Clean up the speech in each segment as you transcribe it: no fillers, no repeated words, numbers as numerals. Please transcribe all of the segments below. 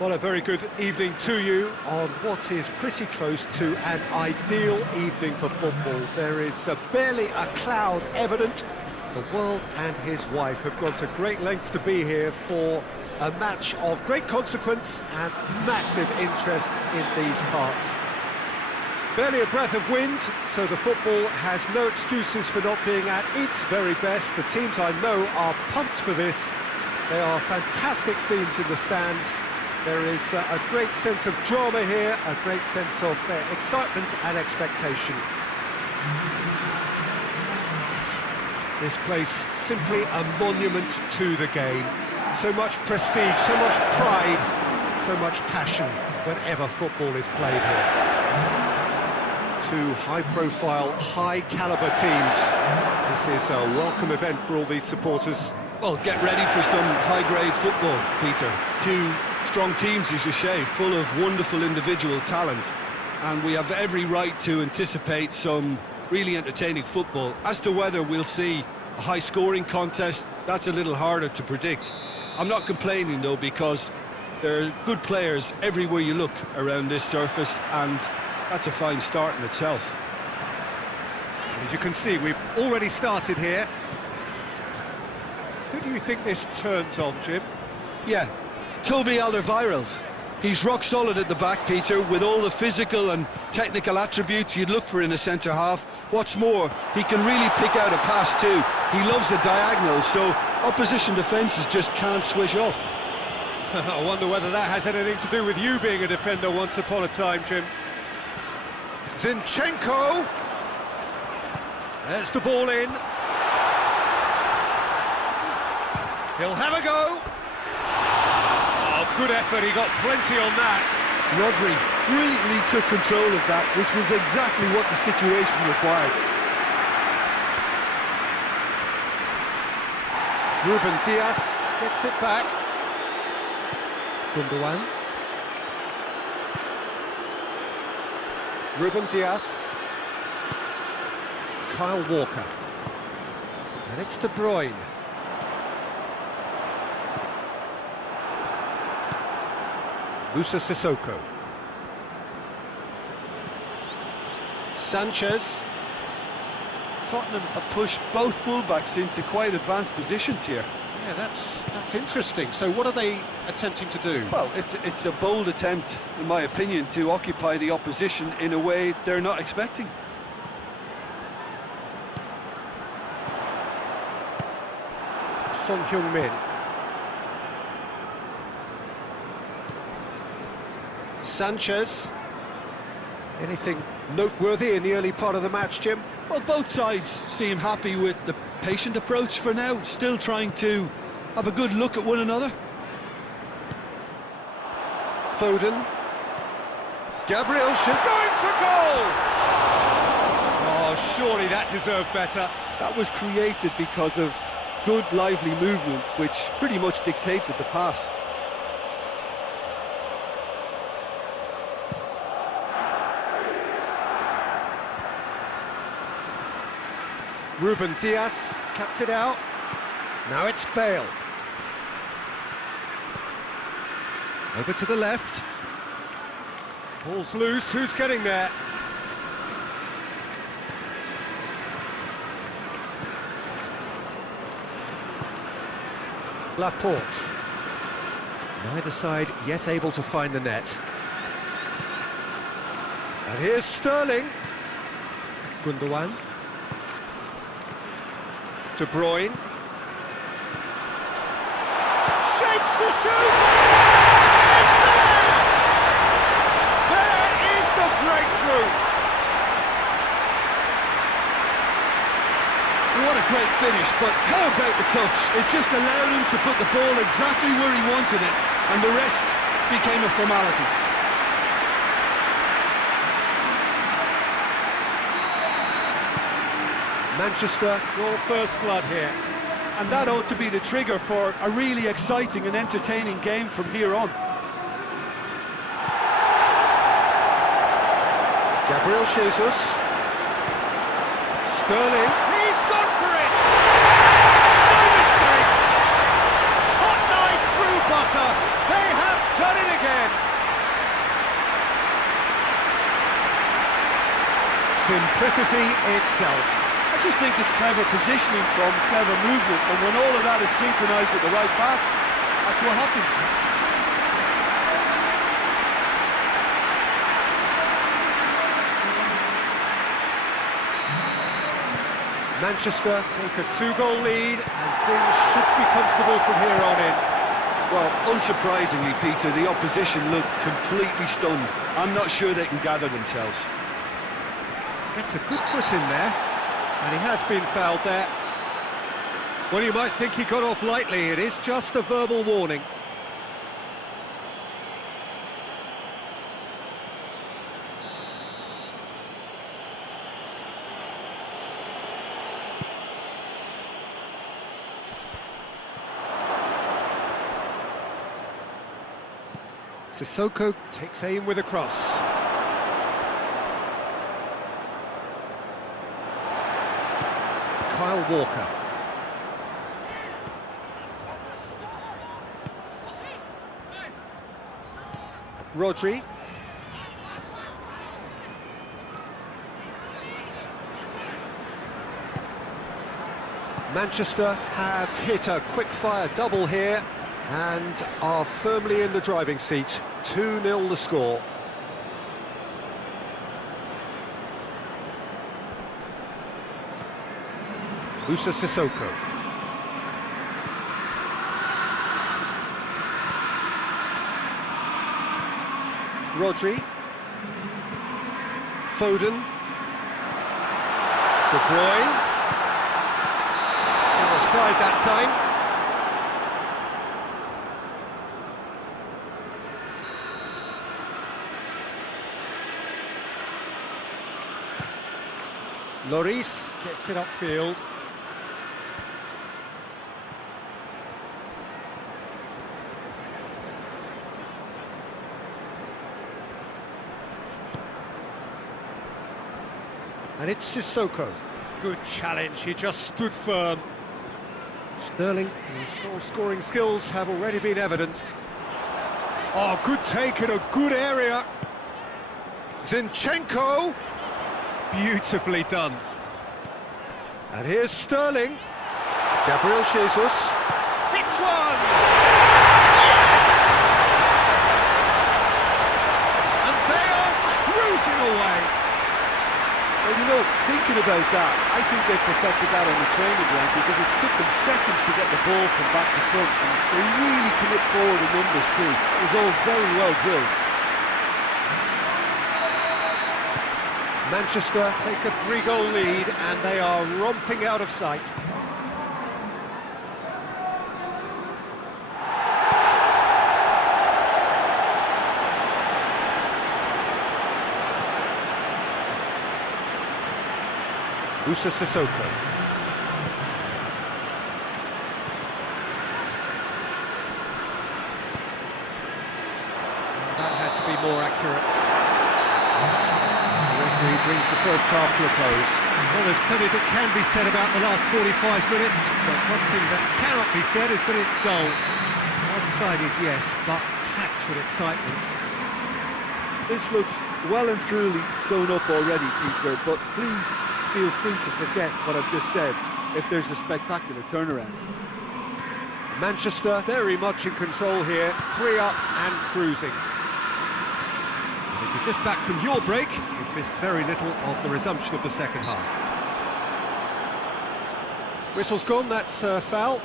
Well, a very good evening to you on what is pretty close to an ideal evening for football. There is barely a cloud evident. The world and his wife have gone to great lengths to be here for a match of great consequence and massive interest in these parts. Barely a breath of wind, so the football has no excuses for not being at its very best. The teams I know are pumped for this. There are fantastic scenes in the stands. There is a great sense of drama here, a great sense of excitement and expectation. This place simply a monument to the game. So much prestige, so much pride, so much passion whenever football is played here. Two high-profile, high-caliber teams. This is a welcome event for all these supporters. Well, get ready for some high-grade football, Peter. Two strong teams, as you say, full of wonderful individual talent. And we have every right to anticipate some really entertaining football. As to whether we'll see a high-scoring contest, that's a little harder to predict. I'm not complaining, though, because there are good players everywhere you look around this surface, and that's a fine start in itself. As you can see, we've already started here. Who do you think this turns on, Jim? Yeah, Toby Alderweireld. He's rock solid at the back, Peter, with all the physical and technical attributes you'd look for in a centre-half. What's more, he can really pick out a pass too. He loves the diagonal, so opposition defences just can't switch off. I wonder whether that has anything to do with you being a defender once upon a time, Jim. Zinchenko! There's the ball in. He'll have a go. Oh, good effort, he got plenty on that. Rodri brilliantly took control of that, which was exactly what the situation required. Ruben Dias gets it back. Gundogan. Ruben Dias. Kyle Walker. And it's De Bruyne. Musa Sissoko. Sanchez. Tottenham have pushed both fullbacks into quite advanced positions here. Yeah, that's interesting. So what are they attempting to do? Well, it's a bold attempt, in my opinion, to occupy the opposition in a way they're not expecting. Son Heung-min. Sanchez. Anything noteworthy in the early part of the match, Jim? Well, both sides seem happy with the patient approach for now, still trying to have a good look at one another. Foden. Gabriel should going for goal! Oh, surely that deserved better. That was created because of good, lively movement, which pretty much dictated the pass. Ruben Dias cuts it out. Now it's Bale. Over to the left. Ball's loose. Who's getting there? Laporte. Neither side yet able to find the net. And here's Sterling. Gundogan. De Bruyne. Shapes to shoot! It's there! There is the breakthrough! What a great finish, but how about the touch? It just allowed him to put the ball exactly where he wanted it, and the rest became a formality. Manchester draw first blood here. And that ought to be the trigger for a really exciting and entertaining game from here on. Gabriel Jesus. Sterling. He's gone for it! No mistake! Hot knife through butter. They have done it again. simplicity itself. I just think it's clever positioning from clever movement, and when all of that is synchronised with the right pass, that's what happens. Manchester take a 2-goal lead, and things should be comfortable from here on in. Well, unsurprisingly, Peter, the opposition look completely stunned. I'm not sure they can gather themselves. Gets a good foot in there, and he has been fouled there. Well, you might think he got off lightly. It is just a verbal warning. Sissoko takes aim with a cross. Kyle Walker. Rodri. Manchester have hit a quick-fire double here and are firmly in the driving seat. 2-0 the score. Moussa Sissoko. Rodri. Foden. De Bruyne. Offside that time. Lloris gets it upfield. And it's Sissoko. Good challenge, he just stood firm. Sterling, his goal-scoring skills have already been evident. Oh, good take in a good area. Zinchenko. Beautifully done. And here's Sterling. Gabriel Jesus. Hits one! Yes! And they are cruising away. Well, you know, thinking about that, I think they perfected that on the training ground because it took them seconds to get the ball from back to front, and they really commit forward in numbers too. It was all very well drilled. Manchester take a 3-goal lead and they are romping out of sight. Moussa Sissoko. That had to be more accurate. He brings the first half to a close. Well, there's plenty that can be said about the last 45 minutes, but one thing that cannot be said is that it's dull. One-sided, yes, but packed with excitement. This looks well and truly sewn up already, Peter, but please feel free to forget what I've just said if there's a spectacular turnaround. Manchester very much in control here, 3 up and cruising. If you're just back from your break, you've missed very little of the resumption of the second half. Whistle's gone, that's a foul.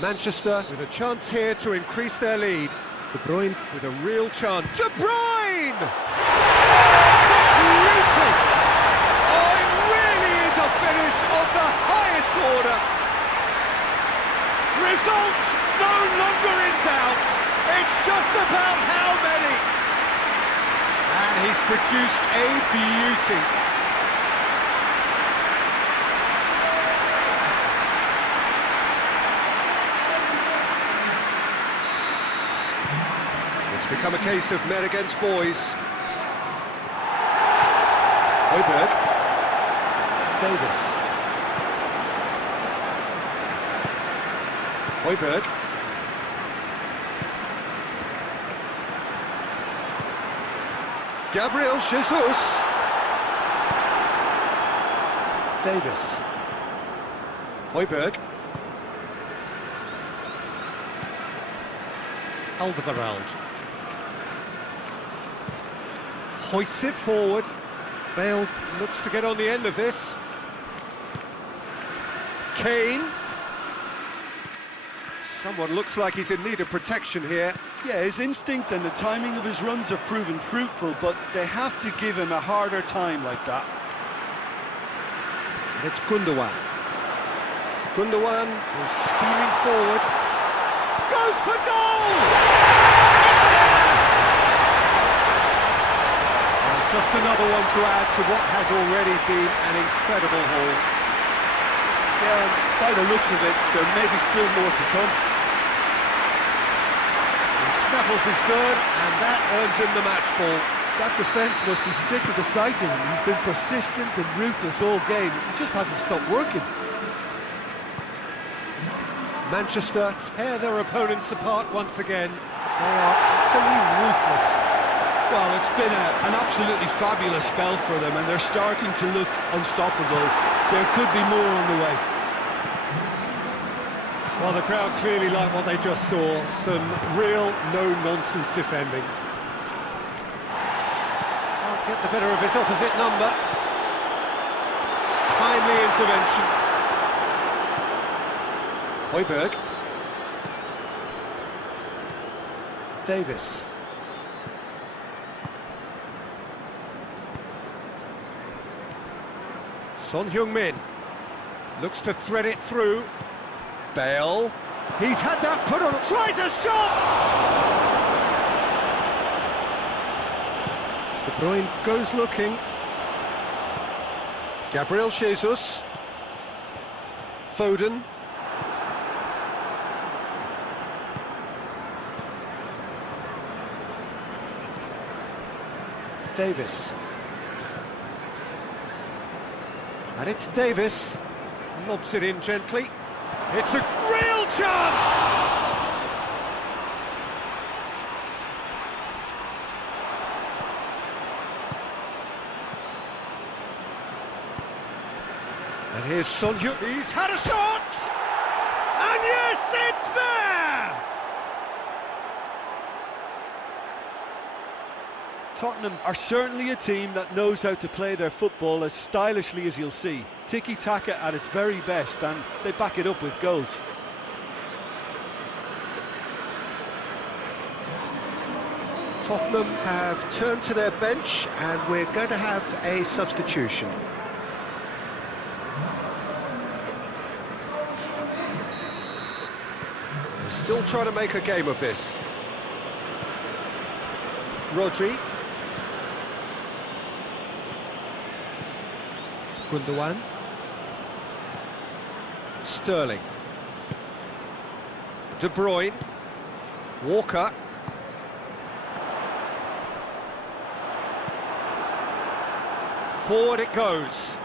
Manchester with a chance here to increase their lead. De Bruyne with a real chance. De Bruyne! Oh, beauty! Oh, it really is a finish of the highest order. Results no longer in doubt. It's just about how many. And he's produced a beauty. It's become a case of men against boys. Højbjerg. Davis. Højbjerg. Gabriel Jesus. Davis. Højbjerg. Alderweireld. Hoists it forward. Bale looks to get on the end of this. Kane. Someone looks like he's in need of protection here. Yeah, his instinct and the timing of his runs have proven fruitful, but they have to give him a harder time like that. And it's Gundogan. Gundogan is steaming forward. Goes for goal! And just another one to add to what has already been an incredible haul. Yeah, and by the looks of it, there may be still more to come. Snaffles his third, and that earns him the match ball. That defence must be sick of the sight of him. He's been persistent and ruthless all game. He just hasn't stopped working. Manchester tear their opponents apart once again. They are utterly ruthless. Well, it's been an absolutely fabulous spell for them, and they're starting to look unstoppable. There could be more on the way. Well, the crowd clearly like what they just saw. Some real no-nonsense defending. Can't get the better of his opposite number. Timely intervention. Højbjerg. Davis. Son Heung-min looks to thread it through. Bale. He's had that put on. Tries a shot! Bruyne goes looking. Gabriel Jesus. Foden. Davis. And it's Davis. Lobs it in gently. It's a real chance! And here's Son Heung-min. He's had a shot! And yes, it's there! Tottenham are certainly a team that knows how to play their football as stylishly as you'll see. Tiki-taka at its very best, and they back it up with goals. Tottenham have turned to their bench, and we're going to have a substitution. They're still trying to make a game of this. Rodri. Gundogan. Sterling. De Bruyne. Walker. Forward it goes.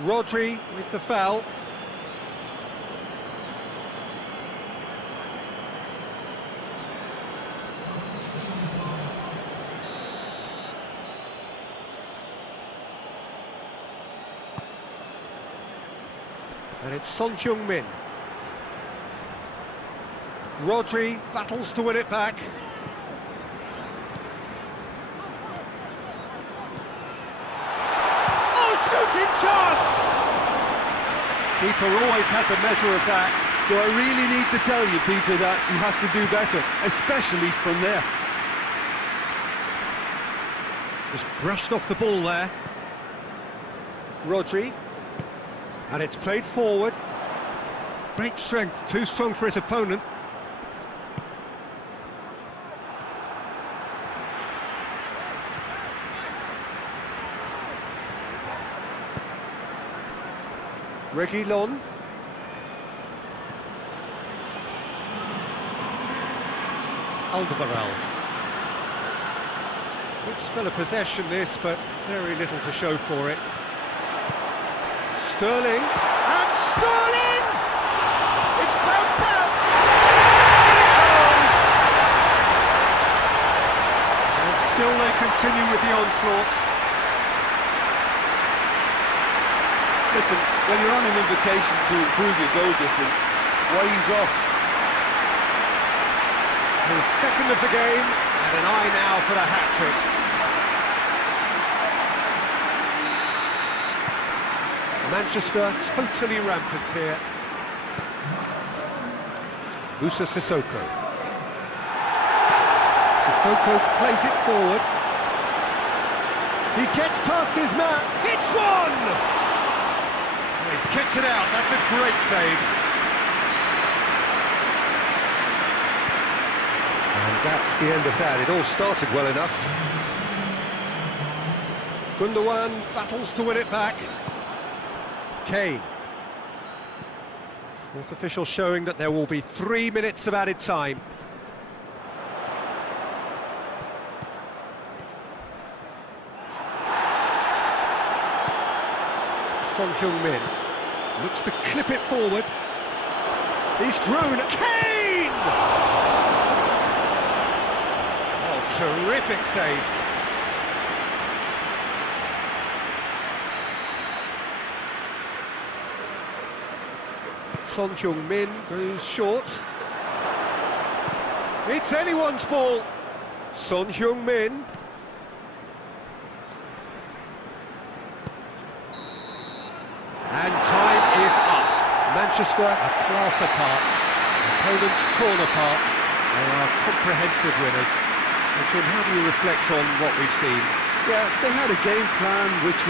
Rodri with the foul. And it's Son Heung-min. Rodri battles to win it back. Oh, shooting chance! Keeper always had the measure of that. Do I really need to tell you, Peter, that he has to do better, especially from there? Just brushed off the ball there. Rodri. And it's played forward. Great strength, too strong for his opponent. Reguilon. Alderweireld. Good spell of possession this, but very little to show for it. Sterling, and Sterling! It's bounced out! In it goes! And still they continue with the onslaught. Listen, when you're on an invitation to improve your goal difference, why ease off? His second of the game, and an eye now for the hat-trick. Manchester totally rampant here. Musa Sissoko. Sissoko plays it forward. He gets past his man, hits one! He's kicked it out, that's a great save. And that's the end of that. It all started well enough. Gundogan battles to win it back. Kane. Fourth official showing that there will be 3 minutes of added time. Son Heung-min looks to clip it forward. He's thrown. Kane! Oh, terrific save. Son Heung-min goes short. It's anyone's ball. Son Heung-min. And time is up. Manchester a class apart. Opponents torn apart. They are comprehensive winners. So Jim, how do you reflect on what we've seen? Yeah, they had a game plan which